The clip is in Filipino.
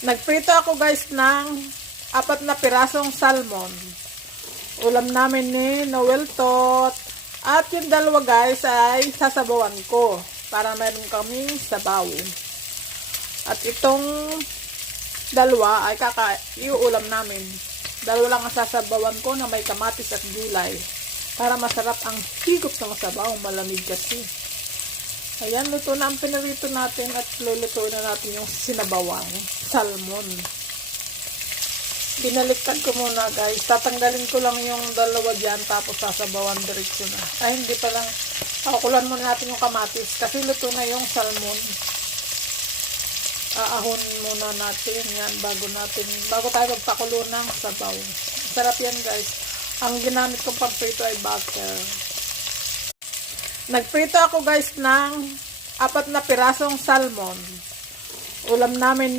Nagprito ako guys ng 4 na pirasong salmon. Ulam namin ni Noel Tot. At yung dalawa guys ay sasabawan ko para meron kaming sabaw. At itong dalawa ay iuulam namin. Dalawa lang ang sasabawan ko na may kamatis at gulay. Para masarap ang higop ng sabaw, malamig kasi. Ayan, luto na ang pinarito natin at lulutuin na natin yung sinabawang salmon. Binaliktad ko muna guys. Tatanggalin ko lang yung dalawa dyan tapos sasabawan diretso na. Ay, hindi pa lang. Pakukulan muna natin yung kamatis kasi luto na yung salmon. Aahon muna natin yan bago tayo magpakulo ng sabaw. Sarap yan guys. Ang ginamit kong pamprito ay butter. Nagprito ako guys ng 4 na pirasong salmon. Ulam namin